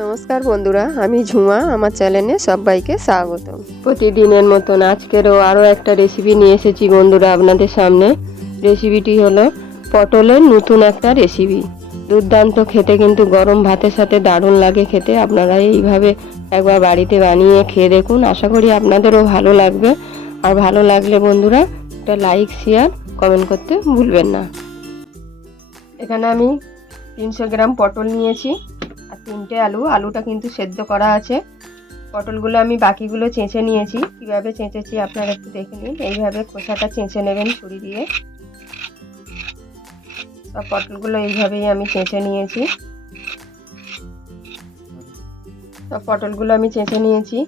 নমস্কার বন্ধুরা, আমি ঝুমা। আমার চ্যানেলে সবাইকে স্বাগত। প্রতিদিনের মতন আজকেরও আরও একটা রেসিপি নিয়ে এসেছি বন্ধুরা আপনাদের সামনে। রেসিপিটি হলো পটলের নতুন একটা রেসিপি। দুর্দান্ত খেতে, কিন্তু গরম ভাতের সাথে দারুণ লাগে খেতে। আপনারা এইভাবে একবার বাড়িতে বানিয়ে খেয়ে দেখুন, আশা করি আপনাদেরও ভালো লাগবে। আর ভালো লাগলে বন্ধুরা একটা লাইক, শেয়ার, কমেন্ট করতে ভুলবেন না। এখানে আমি 300 গ্রাম পটল নিয়েছি আর 3টে আলুটা কিন্তু সেদ্ধ করা আছে। পটলগুলো আমি বাকিগুলো চেঁচে নিয়েছি। কীভাবে চেঁচেছি আপনারা একটু দেখে নিন। এইভাবে খোসাটা চেঁচে নেবেন ছুরি দিয়ে। সব পটলগুলো এইভাবেই আমি চেঁচে নিয়েছি। সব পটলগুলো আমি চেঁচে নিয়েছি।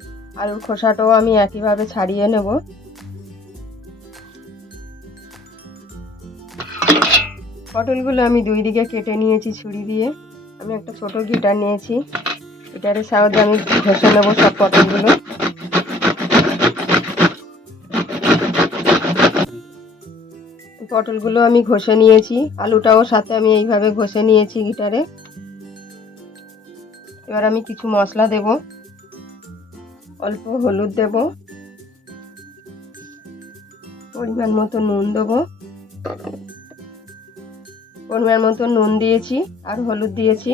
আলুর খোসাটাও আমি একইভাবে ছাড়িয়ে নেব। পটলগুলো আমি দুই দিকে কেটে নিয়েছি ছুরি দিয়ে। আমি একটা ছোট গিটার নিয়েছি, গিটারের সাহায্যে আমি ঘষে নেব সব পটলগুলো। পটলগুলো আমি ঘষে নিয়েছি, আলুটাও সাথে আমি এইভাবে ঘষে নিয়েছি গিটারে। এবার আমি কিছু মশলা দেব। অল্প হলুদ দেব, পরিমাণ মতো নুন দেব। পরিমাণ মতো নুন দিয়েছি আর হলুদ দিয়েছি।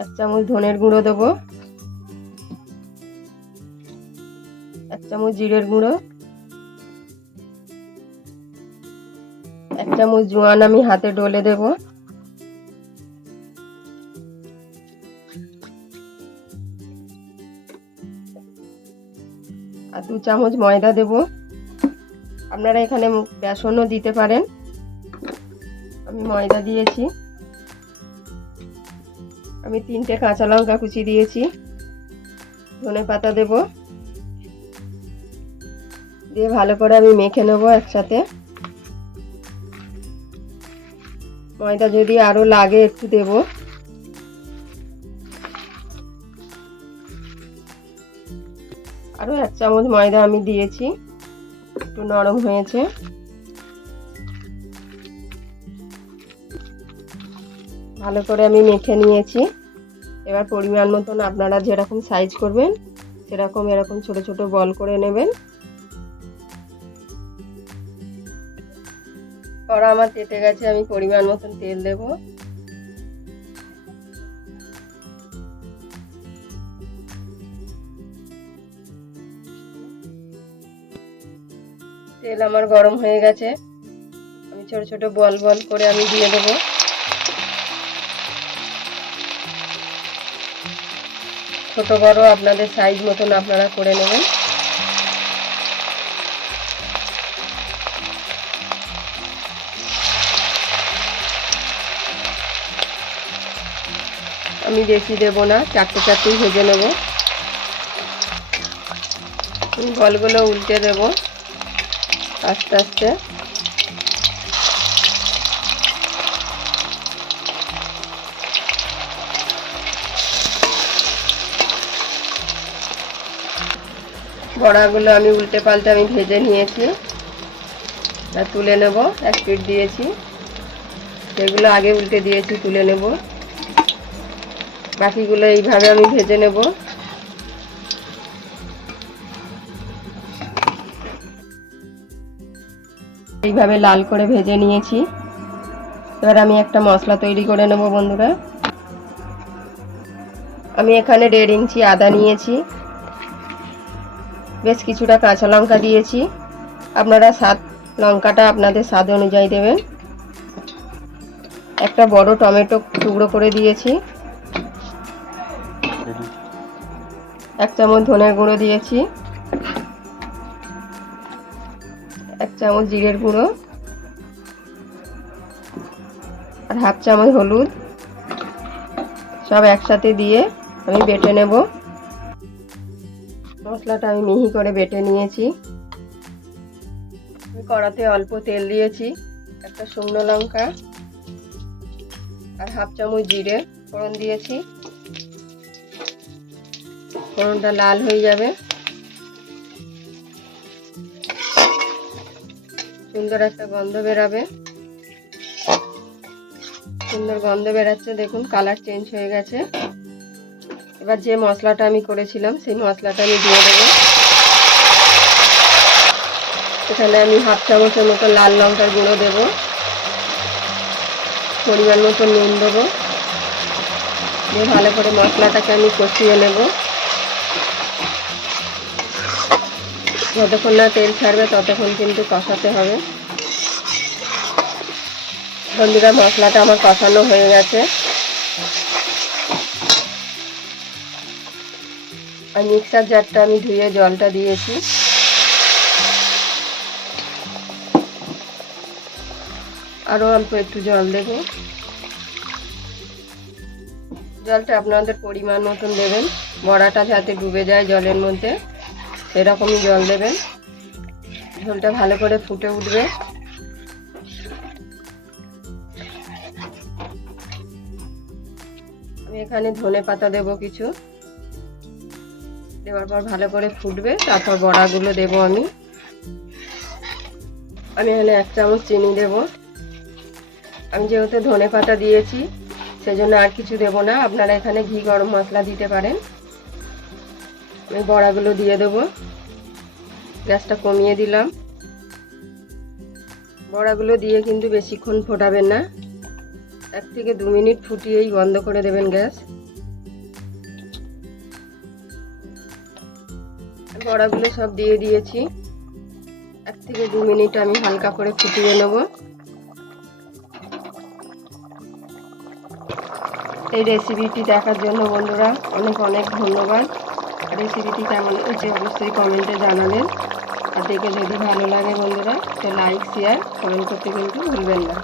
1 চামচ ধনের গুঁড়ো দেবো, 1 চামচ জিরের গুঁড়ো, 1 চামচ জোয়ান আমি হাতে ডলে দেব। আর 2 চামচ ময়দা দেব। আপনারা এখানে বেসনও দিতে পারেন, আমি ময়দা দিয়েছি। আমি 3টে কাঁচা লঙ্কা কুচি দিয়েছি। ধনেপাতা দেব, দিয়ে ভালো করে আমি মেখে নেব একসাথে। ময়দা যদি আরো লাগে একটু দেব। আরো 1 চামচ ময়দা আমি দিয়েছি, একটু নরম হয়েছে। ভালো করে আমি মেখে নিয়েছি। এবার পরিমাণ মতন আপনারা যেরকম সাইজ করবেন সেরকম এরকম ছোট ছোট বল করে নেবেন। কড়া আমার তেতে গেছে, আমি পরিমাণ মতন তেল দেব। তেল আমার গরম হয়ে গেছে, আমি ছোট ছোট বল বল করে আমি দিয়ে দেব। ছোট বড় আপনাদের সাইজ মতন আপনারা করে নেবেন। আমি বেশি দেব না, 4টে 4টেই ভেজে নেব। বলগুলো উল্টে দেব আস্তে আস্তে। বড়াগুলো আমি উল্টে পাল্টে আমি ভেজে নিয়েছি, তা তুলে নেব। 1 পিঠ দিয়েছি, যেগুলো আগে উল্টে দিয়েছি তুলে নেব। বাকিগুলো এইভাবে আমি ভেজে নেব। এইভাবে লাল করে ভেজে নিয়েছি। এবার আমি একটা মশলা তৈরি করে নেব বন্ধুরা। আমি এখানে 1.5 ইঞ্চি আদা নিয়েছি, বেশ কিছুটা কাঁচা লঙ্কা দিয়েছি। আপনারা লঙ্কাটা আপনাদের স্বাদ অনুযায়ী দেবেন। একটা বড় টমেটো টুকরো করে দিয়েছি। 1 চামচ ধনের গুঁড়ো দিয়েছি, 1 চামচ জিরের গুঁড়ো আর 1/2 চামচ হলুদ। সব একসাথে দিয়ে আমি বেটে নেব। মশলাটা আমি মিহি করে বেটে নিয়েছি। আমি কড়াতে অল্প তেল দিয়েছি, একটা শুকনো লঙ্কা আর 1/2 চামচ জিরে ফোড়ন দিয়েছি। ফোড়নটা লাল হয়ে যাবে, সুন্দর একটা গন্ধ বেরাবে। সুন্দর গন্ধ বেরাচ্ছে, দেখুন কালার চেঞ্জ হয়ে গেছে। এবার যে মশলাটা আমি করেছিলাম সেই মশলাটা আমি দিয়ে দেবো। এখানে আমি 1/2 চামচের মতো লাল লঙ্কার গুঁড়ো দেবো, পরিমাণ মতো নুন দেবো, দিয়ে ভালো করে মশলাটাকে আমি কষিয়ে নেব। যতক্ষণ না তেল ছাড়বে ততক্ষণ কিন্তু কষাতে হবে। বন্ধুরা, মশলাটা আমার কষানো হয়ে গেছে। আর মিক্সার জারটা আমি ধুয়ে জলটা দিয়েছি। আরও অল্প একটু জল দেব। জলটা আপনাদের পরিমাণ মতন দেবেন, বড়াটা যাতে ডুবে যায় জলের মধ্যে সেরকমই জল দেবেন। ঝোলটা ভালো করে ফুটে উঠবে। আমি এখানে ধনে পাতা দেবো কিছু, দেওয়ার পর ভালো করে ফুটবে, তারপর বড়াগুলো দেবো আমি এখানে 1 চামচ চিনি দেব। আমি যেহেতু ধনে পাতা দিয়েছি সেজন্য আর কিছু দেব না, আপনারা এখানে ঘি গরম মশলা দিতে পারেন। আমি বড়াগুলো দিয়ে দেবো, গ্যাসটা কমিয়ে দিলাম। বড়াগুলো দিয়ে কিন্তু বেশিক্ষণ ফোটাবেন না, 1 থেকে 2 মিনিট ফুটিয়েই বন্ধ করে দেবেন গ্যাস। বড়াগুলো সব দিয়ে দিয়েছি, 1 থেকে 2 মিনিট আমি হালকা করে ফুটিয়ে নেব। এই রেসিপিটি দেখার জন্য বন্ধুরা অনেক অনেক ধন্যবাদ। রেসিপিটি কেমন হয়েছে অবশ্যই কমেন্টে জানাবেন। আর দেখে যদি ভালো লাগে বন্ধুরা তো লাইক শেয়ার কমেন্ট করতে কিন্তু ভুলবেন না।